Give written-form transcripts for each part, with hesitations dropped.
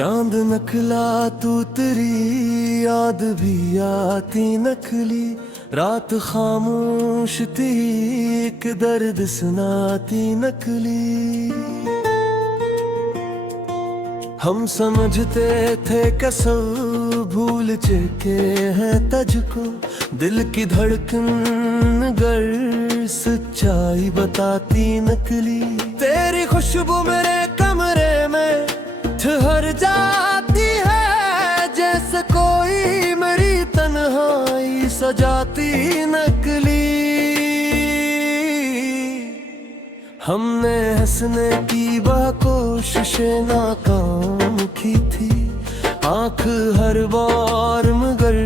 चांद नकला तू तेरी याद भी आती नकली। रात खामोश थी एक दर्द सुनाती नकली। हम समझते थे कसम भूल चुके हैं तुझको। दिल की धड़कन गर सच्चाई बताती नकली। तेरी खुशबू मेरे कमरे में ठहर जाती है, जैसे कोई मेरी तन्हाई सजाती नकली। हमने हंसने की कोशिशें नाकाम की थी। आँख हर बार मगर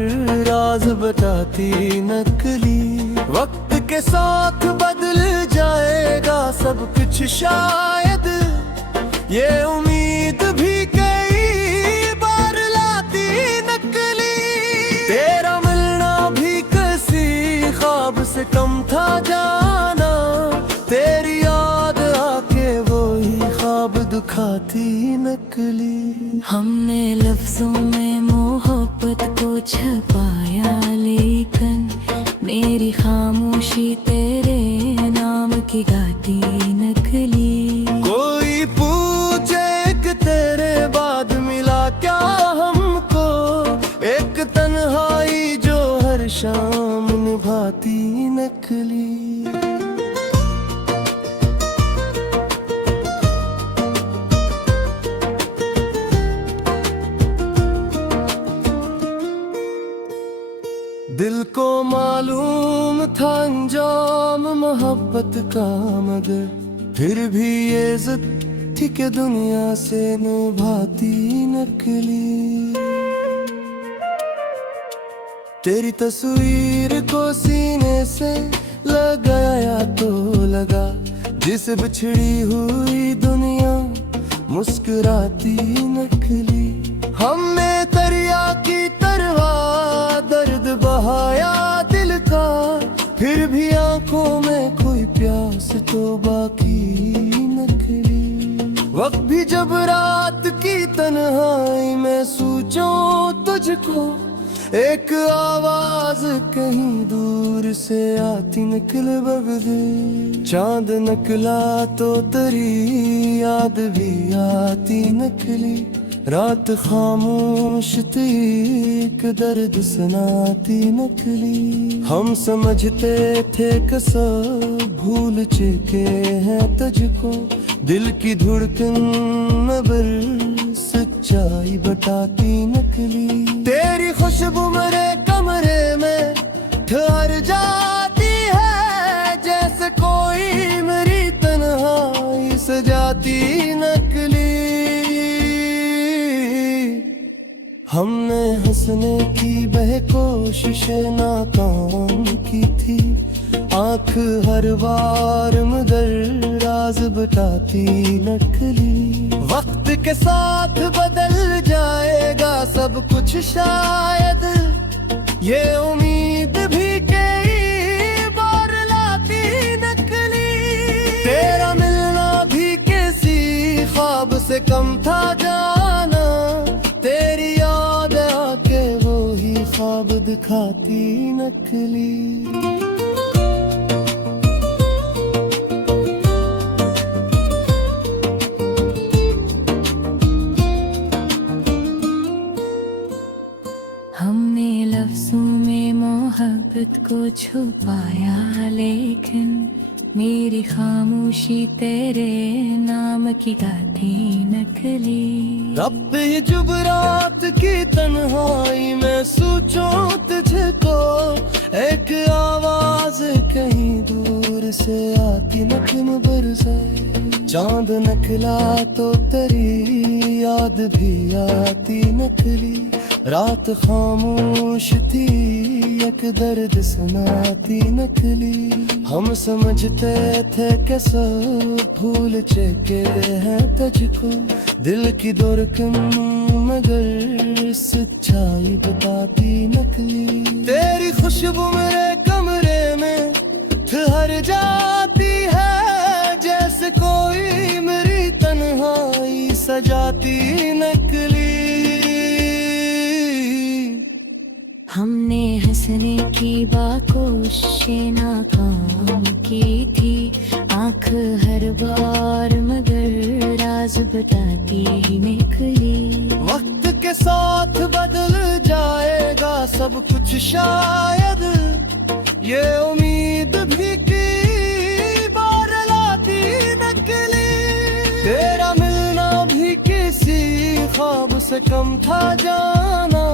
राज बताती नकली। वक्त के साथ बदल जाएगा सब कुछ शायद, ये उम्मीद भी कई बार लाती नकली। तेरा मिलना भी किसी ख्वाब से कम था जाना। तेरी याद आके वो ही ख्वाब दुखाती नकली। हमने लफ्जों में मोहब्बत को छुपाया, लेकिन मेरी खामोशी तेरे नाम की गाती नकली। कोई पूछे कि तेरे बाद मिला क्या हमको, एक तन्हाई जो हर शाम निभाती नकली। दिल को मालूम था अंजाम मोहब्बत का, मगर फिर भी ये जिद थी कि दुनिया से निभाती नकली। तेरी तस्वीर को सीने से लगाया तो लगा, जिस बिछड़ी हुई दुनिया मुस्कुराती नकली। हमने दरिया की तरह दर्द बहाया दिल का, फिर भी आंखों में कोई प्यास तो बाकी नकली। वक्त भी जब रात की तन्हाई में सोचूं तुझको, एक आवाज कहीं दूर से आती निकल बगदे। चांद नकला तो तेरी याद भी आती नकली। रात खामोश थी एक दर्द सुनाती नकली। हम समझते थे कि सब भूल चुके हैं तुझको। दिल की धड़कन मगर सच्चाई बताती नकली। तेरी खुशबू मेरे कमरे में ठहर जाती है, जैसे कोई मेरी तन्हाई सजाती नकली। हमने हंसने की कोशिशें नाकाम की थी। आँख हर बार मगर राज बताती नकली। वक्त के साथ बदल जाएगा सब कुछ शायद, ये उम्मीद भी कई बार लाती नकली। तेरा मिलना भी किसी ख्वाब से कम था जाना। तेरी याद आके वो ही ख्वाब दिखाती नकली। हमने लफ्जों में मोहब्बत को छुपाया, लेकिन मेरी खामोशी तेरे नाम की गाती नकली। रब ये जुब रात की तन्हाई में सोचूं तुझको, एक आवाज कहीं दूर से आती नकम बरसे। चांद नकला तो तेरी याद भी आती नकली। रात खामोश थी एक दर्द सुनाती नकली। हम समझते थे कि सब भूल चुके हैं तुझको। दिल की धड़कन मगर सच्चाई बताती नकली। तेरी खुशबू मेरे कमरे में ठहर जाती है, जैसे कोई मेरी तन्हाई सजाती नकली। हमने हंसने की कोशिशें नाकाम की थी, आंख हर बार मगर राज बताती ही निकली। वक्त के साथ बदल जाएगा सब कुछ शायद, ये उम्मीद भी की बार लाती नकली। तेरा मिलना भी किसी ख्वाब से कम था जाना,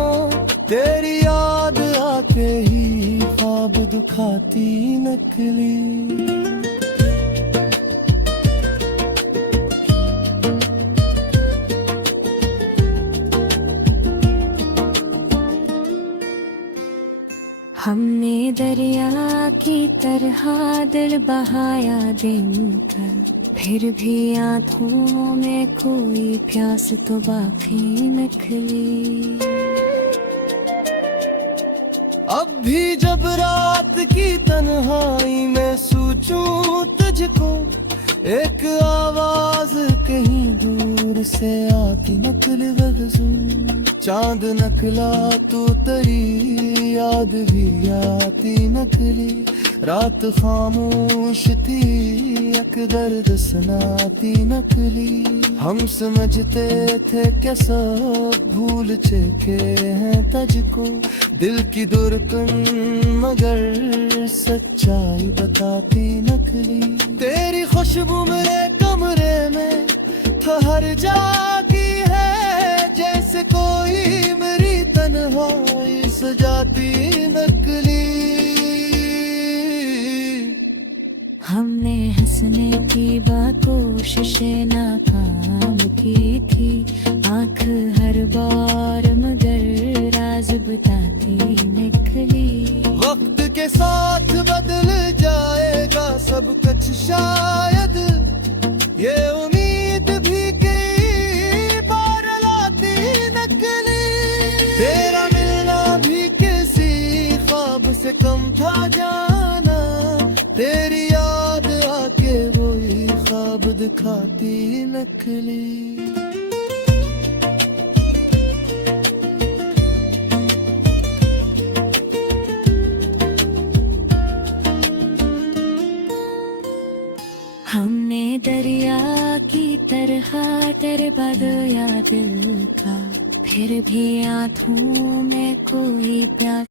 तेरी याद आके ही ख्वाब दुखाती नकली। हमने दरिया की तरह दिल बहाया दिन कर, फिर भी आंखों में कोई प्यास तो बाकी निकली। अब भी जब रात की तन्हाई में सोचूं तुझको, एक आवाज कहीं दूर से आती नकल वगजू। चांद नकला तो तेरी याद भी आती नकली। रात खामोश थी एक दर्द सुनाती नकली। हम समझते थे कि सब भूल चुके हैं तुझको, दिल की दुर्गन मगर सच्चाई बताती नकली। तेरी खुशबू मेरे कमरे में ठहर जाती है, जैसे कोई मेरी तन्हाई सजाती नकली। हमने हंसने की कोशिशें नाकाम की थी, आंख हर बार मगर राज बताती निकली। वक्त के साथ बदल जाएगा सब कुछ शायद, ये उम्मीद भी कई बार लाती नकली। तेरा मिलना भी किसी ख्वाब से कम था जाना, तेरी याद आके वही ख्वाब दिखाती नकली। हमने दरिया की तरह तेरे बदया दिल का, फिर भी आंखों में कोई प्यास